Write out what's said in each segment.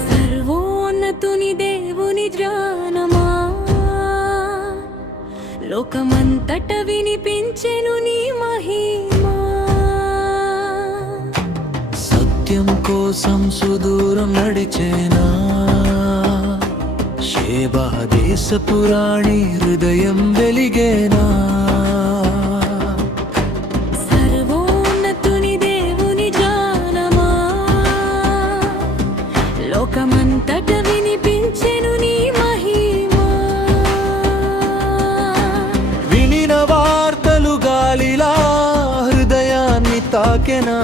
సర్వోన్నతుని దేవుని జ్ఞానమా, లోకమంతట వినిపించెను నీ మహిమా. సత్యం కోసం సుదూరం నడిచేనా, షేబా దేశపురాణి హృదయం వెలిగేనా. సర్వోన్నతుని దేవుని జ్ఞానమా, లోకమంతట వినిపించెను నీ మహిమా. వినిన వార్తలు గాలిలా హృదయాన్ని తాకెనా,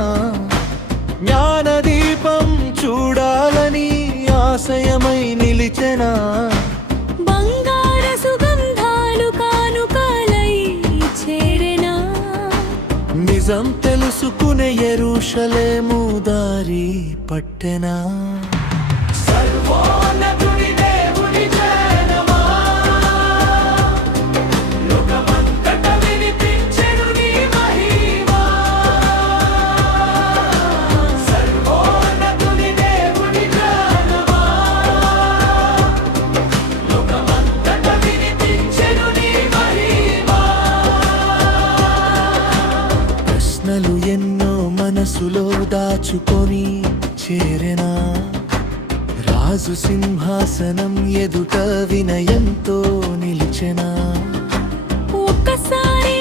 జ్ఞానదీపం చూడాలని ఆశయమై నిలిచెనా. బంగార సుగంధాలు కానుకలై చేరెనా, నిజం తెలుసుకునే యెరూషలేము దారి పట్టెనా. సర్వోన్నతుని దేవుని జనమా, లోకమంతట వినిపించెను నీ మహిమా. సర్వోన్నతుని దేవుని జనమా, లోకమంతట వినిపించెను నీ మహిమా. ప్రశ్నలు ఎన్నో మనసులో దాచుకొని చేరెనా, రాజు సింహాసనం ఎదుట వినయంతో నిలిచెనా. ఒక్కసారి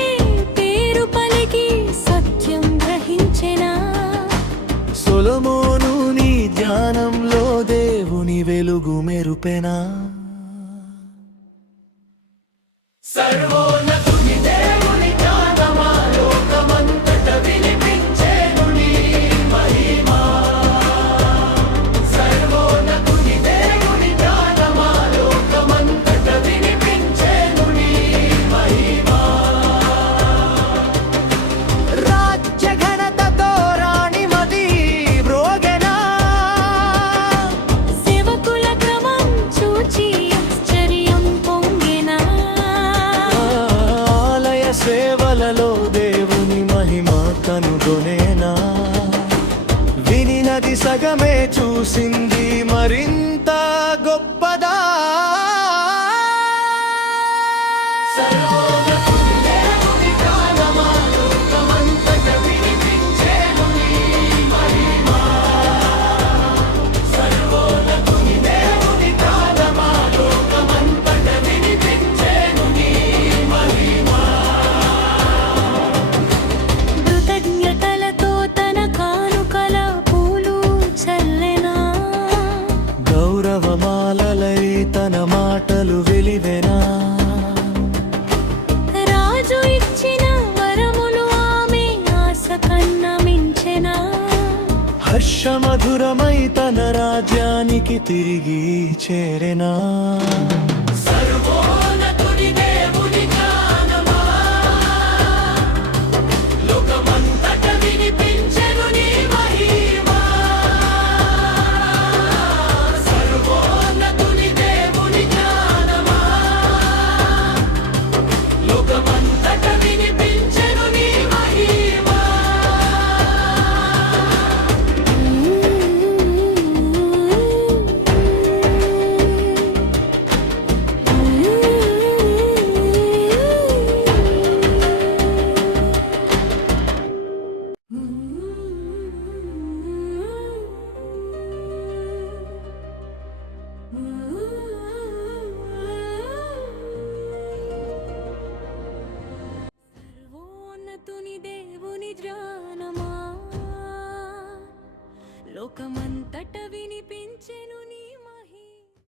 పేరు పలికి సత్యం గ్రహించెనా, సొలొమోను నీ ధ్యానంలో దేవుని వెలుగు మెరుపెనా. సర్వోన్నతుని దేవుని జ్ఞానమా, లోకమంతట వినిపించెను నీ మహిమా. సర్వోన్నతుని దేవుని జ్ఞానమా, లోకమంతట వినిపించెను నీ మహిమా. రాజ్య ఘనతతో రాణి మది మ్రోగెనా, సేవకుల క్రమం చూచి ఆశ్చర్యం పొంగెనా. ఆలయ సేవలలో దేవుని మహిమ కనుగొనేనా. వినినది సగమే చూసింది మరింత గొప్పదా. సర్వోన్నతుని దేవుని జ్ఞానమా, లోకమంతట వినిపించెను నీ మహిమా. సర్వోన్నతుని దేవుని జ్ఞానమా, లోకమంతట వినిపించెను నీ మహిమా. కృతజ్ఞతలతో తన కానుకల పూలు చల్లెనా, గౌరవమాలలై తన మాటలు వెలివెనా. రాజు ఇచ్చిన వరములు ఆమె ఆశ కన్నా మించెనా. హర్షమధురమై తన రాజ్యానికి తిరిగి చేరెనా.